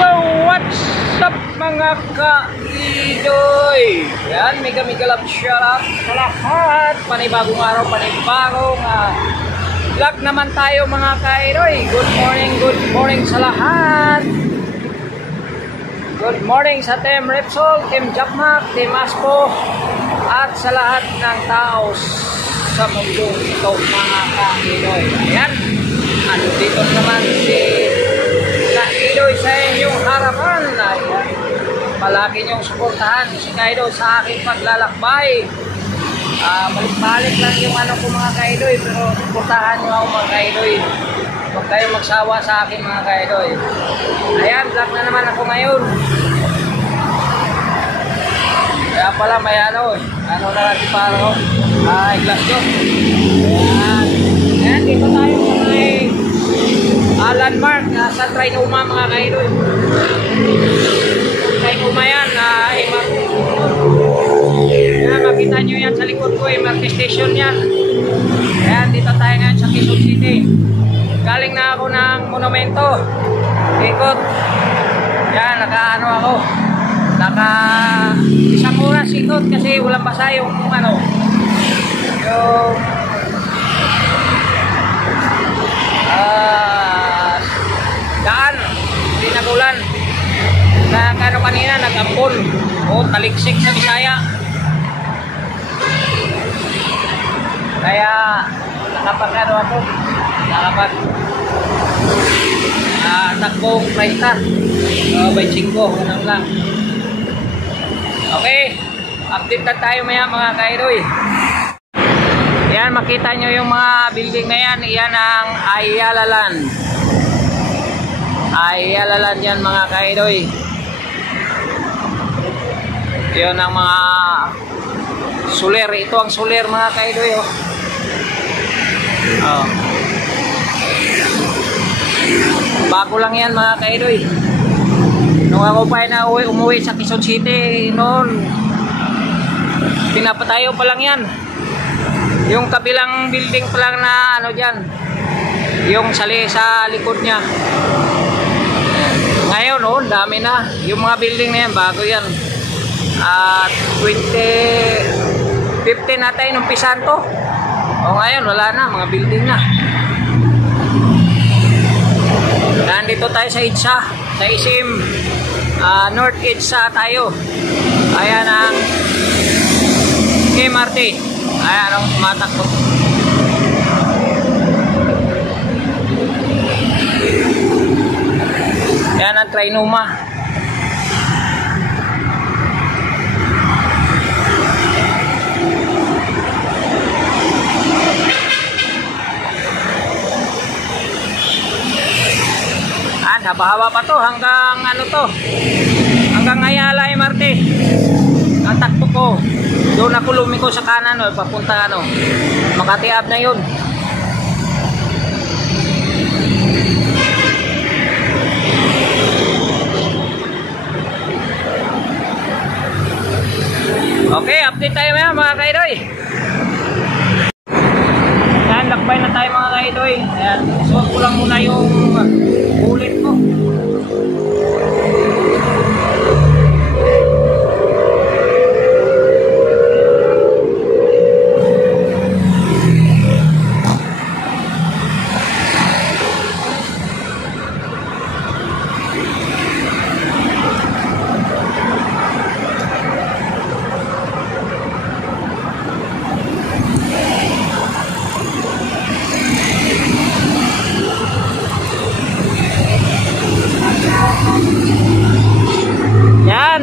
So what's up mga ka-idoy? Yan, mega love shoutout sa lahat. Panibagong araw, panibagong vlog naman tayo mga ka-idoy. Good morning sa lahat. Good morning sa Team Repsol, Team Japmak, Team Aspo, at sa lahat ng tao sa mundo ito mga ka-idoy. Ayan, andito naman si Ka-idoy sa inyong harapan. Ayan, palagi niyong suportahan si Ka-idoy sa aking paglalakbay. Balik-balik lang yung ano ko mga ka-idoy, pero suportahan niyo ako mga ka-idoy. Huwag kayong magsawa sa akin mga ka-idoy. Ayan, vlog na naman ako ngayon. Kaya pala may ano na lang si Paro. Glass job. Ayan. Ayan, dito tayo sa may landmark sa Trinoma mga ka-idoy. Trinoma yan, ayan, makita nyo yan sa likod ko, MRT station yan. Ayan, dito tayo ngayon sa Quezon City. Galing na ako ng monumento. Ikot. Yan, naka isang oras ikot kasi walang basa yung daan, hindi nagulan. Kanina nag-ampon o taliksik sa Bisaya. Kaya nakapag takbong 30 by 5 ganun lang. Okay, update na tayo maya mga ka-idoy. Yan, makita nyo yung mga building na yan. Yan ang Ayala Land. Ayala Land yan mga ka-idoy. Yan ang mga soler. Ito ang soler mga ka-idoy. Bago lang yan mga ka-idoy. Nung ako pa na umuwi sa Quezon City noon, pinapatayo pa lang yan. Yung kabilang building pa lang na dyan, yung sali sa likod niya. Ngayon dami na. Yung mga building na yan, bago yan. 2015 natin nung pisanto. Ngayon wala na, mga building na. Nandito tayo sa EDSA, sa ISIM, North EDSA tayo. Ayan ang MRT. Ayan ang tumatakbo. Ayan ang Trinoma. Haba-haba pa to hanggang hanggang Ayala MRT. Ang takbo ko doon ako lumiko sa kanan papunta Makati Ave na yun. Okay, update tayo mga ka-idoy. Ayan, lakbay na tayo mga ka-idoy. Ayan, suot ko lang muna yung ulit ko.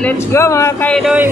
Let's go mga ka-idoy.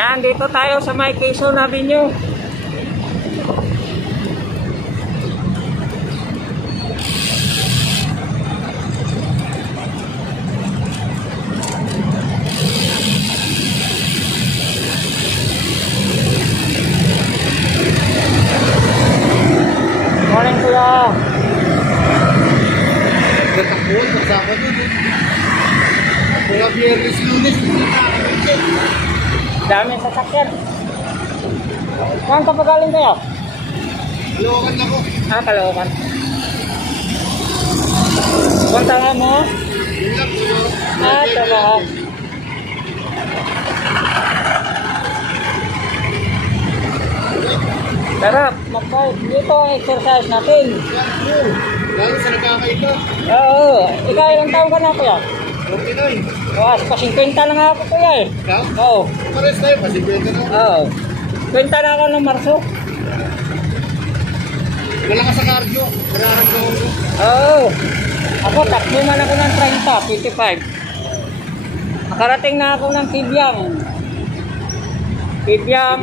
Yan, dito tayo sa may Quezon Avenue. Morning, kuya. Nagtatakbuhan, nagsama nyo. Mga Biyernes, Lunes, Daming sasakyan. Saan ka pa galing kayo? Caloocan ako. Caloocan. Punta nga mo? Yun lang, tulo. Talaga. Tara, dito ang exercise natin. Lalo sa nagkakaita. Oo. Ikaw, ilang taon ka na, kuya? 49. Pa 50 na nga ako, kuya eh. Ikaw? Oo. Pares tayo, pa 50 na. Oo. 50 na ako ng Marso. Wala ka sa cardio. Nararamdaman mo. Oo. Ako, takbo man ako ng 30, 55. Nakarating na ako ng Kibyang.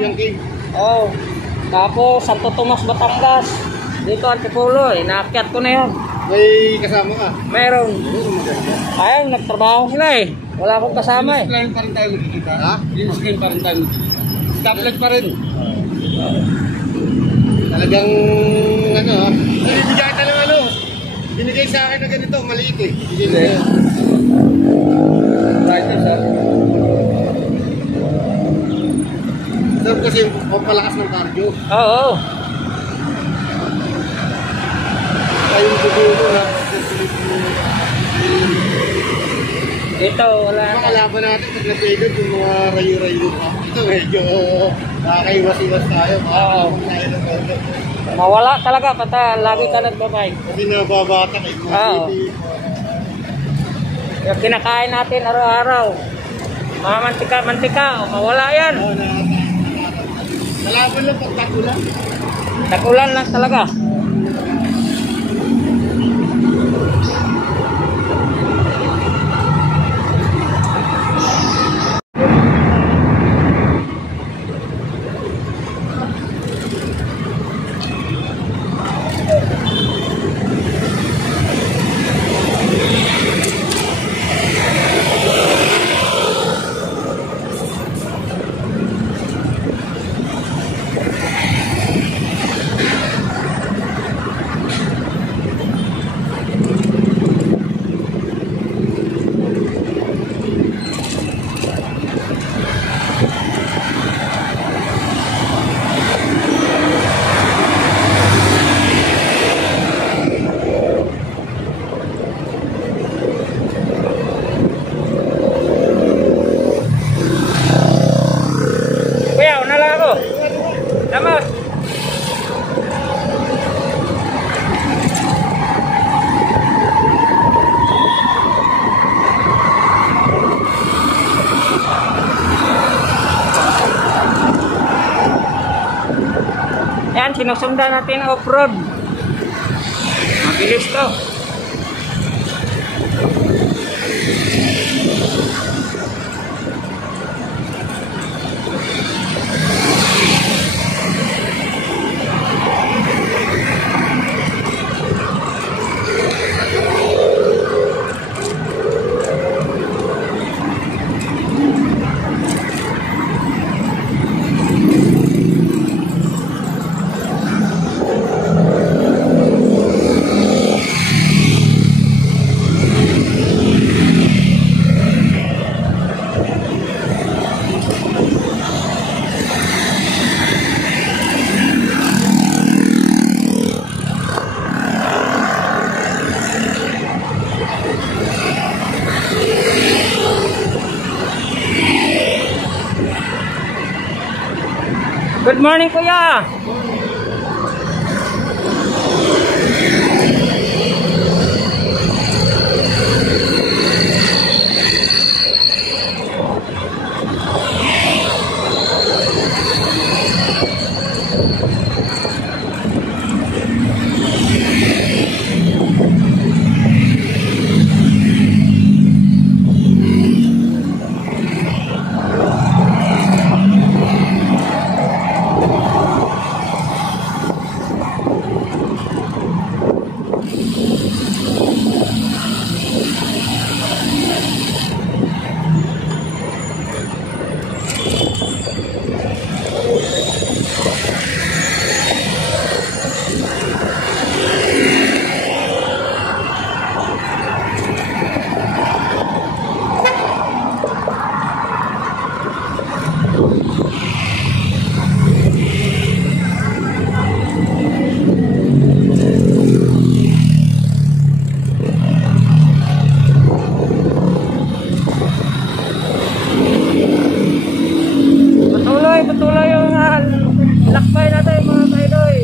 Yung cave. Oo. Tapos, Santo Tomas, Batangas. Dito, Antipulo. Inaakyat ko na yan. May kasama ka. Meron. Maganda. Ayun, nagtrabaho sila eh. Wala akong kasama eh. Line pa rin tayo magkikita. Ha? Screen pa rin tayo. Tablet pa rin. Talagang ano ha. Binibigyan ka ng ano. Binigay sa akin na ganito, maliit eh. Binigay. Right, sir. Sir, kasi pampalakas ng cardio. Oo. Ayun siguro na. Dito, wala Mga na. kalaban natin, pag nag-edit yung mga rayo-rayo pa. Ito medyo nakakaiwas-iwas tayo. Oo. Mawala talaga, pata lagi ka nagbabay. Kasi nababatak eh. Oo. Yung kinakain natin araw-araw. Mga mantika, mawala yan. Oo, kalaban lang pag tagulan. Tagulan lang talaga. Damas. Yan, sinusundan natin off-road. Mabilis to. Good morning, kuya. Patuloy yung lakbay natin mga kaidoy.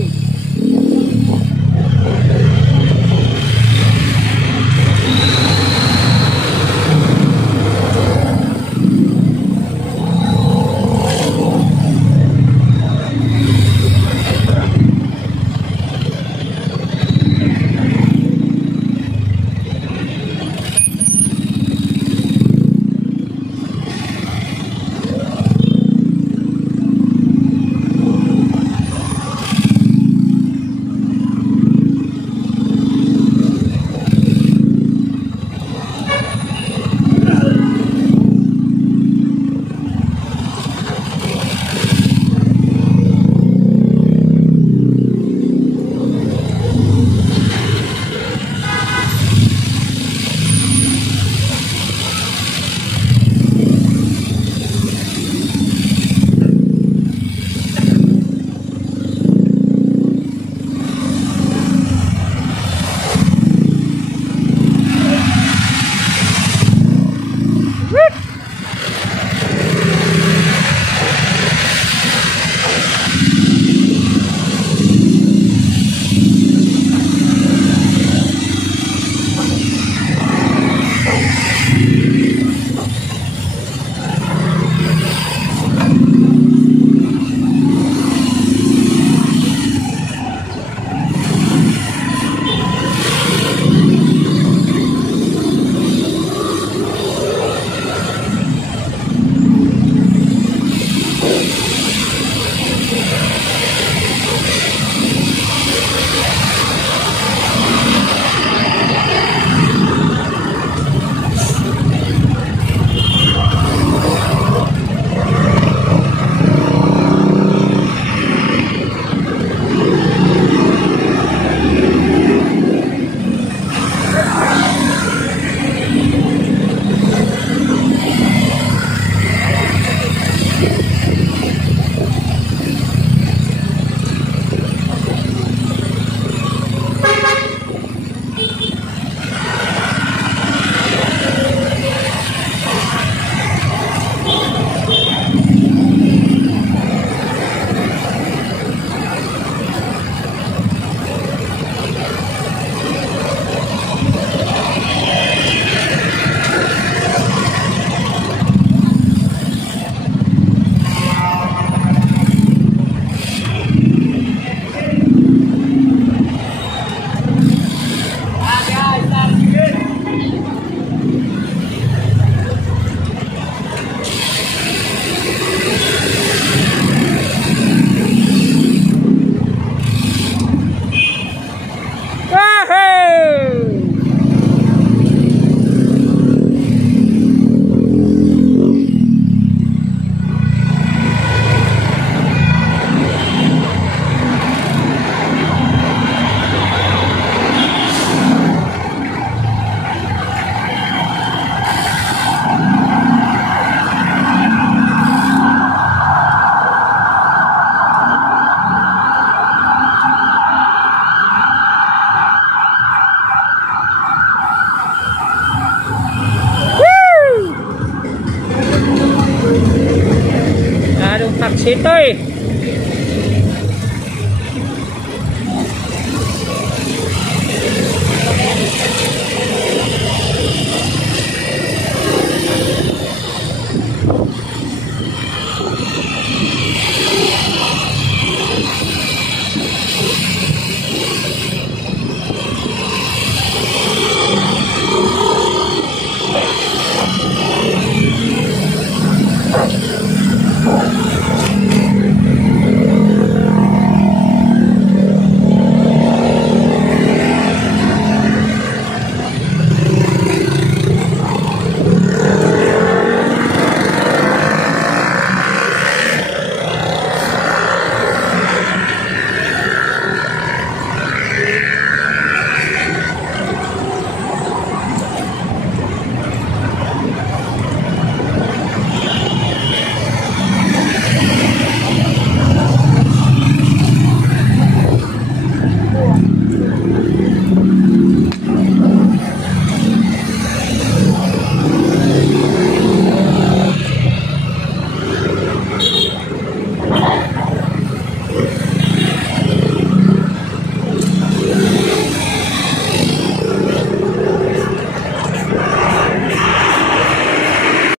Sito eh.